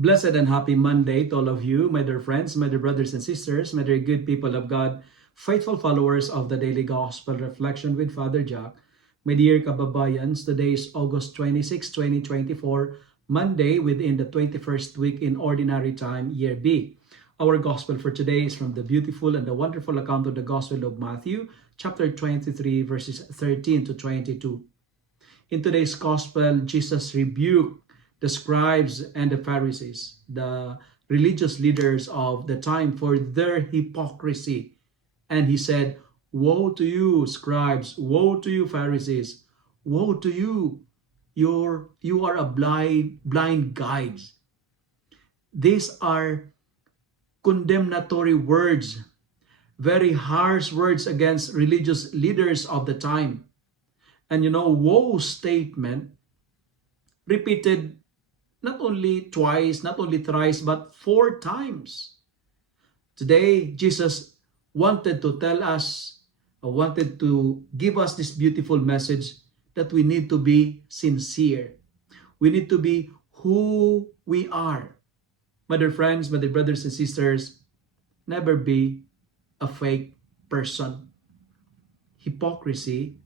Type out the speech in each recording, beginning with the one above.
Blessed and happy Monday to all of you, my dear friends, my dear brothers and sisters, my dear good people of God, faithful followers of the Daily Gospel Reflection with Father Jack. My dear kababayans, today is August 26, 2024, Monday within the 21st week in Ordinary Time, Year B. Our Gospel for today is from the beautiful and the wonderful account of the Gospel of Matthew, chapter 23, verses 13 to 22. In today's Gospel, Jesus rebuked the scribes and the Pharisees, the religious leaders of the time, for their hypocrisy. And he said, "Woe to you, scribes! Woe to you, Pharisees! Woe to you! You are a blind guides." These are condemnatory words, very harsh words against religious leaders of the time. And woe statement repeated not only twice, not only thrice, but 4 times. Today, Jesus wanted to tell us, wanted to give us this beautiful message that we need to be sincere. We need to be who we are. My dear friends, my dear brothers and sisters, never be a fake person. Hypocrisy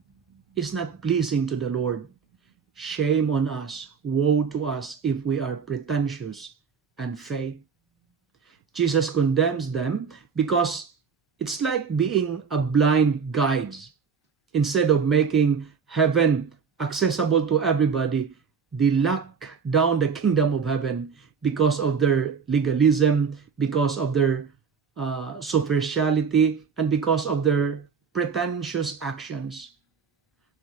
is not pleasing to the Lord. Shame on us, woe to us if we are pretentious and fake. Jesus condemns them because it's like being a blind guide. Instead of making heaven accessible to everybody, they lock down the kingdom of heaven because of their legalism, because of their superficiality, and because of their pretentious actions.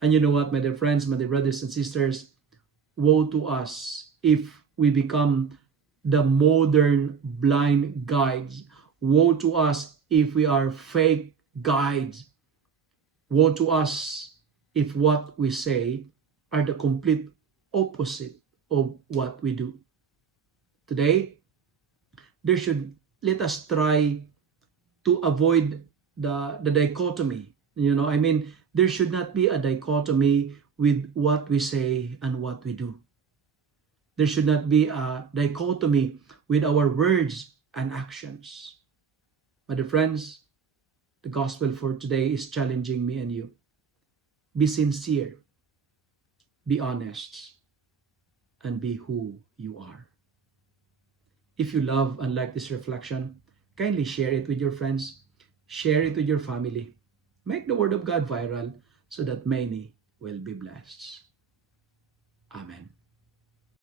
And you know what, my dear friends, my dear brothers and sisters, woe to us if we become the modern blind guides. Woe to us if we are fake guides. Woe to us if what we say are the complete opposite of what we do. Today, let us try to avoid the dichotomy. There should not be a dichotomy with what we say and what we do. There should not be a dichotomy with our words and actions. My dear friends, the gospel for today is challenging me and you. Be sincere, be honest, and be who you are. If you love and like this reflection, kindly share it with your friends, share it with your family. Make the word of God viral so that many will be blessed. Amen.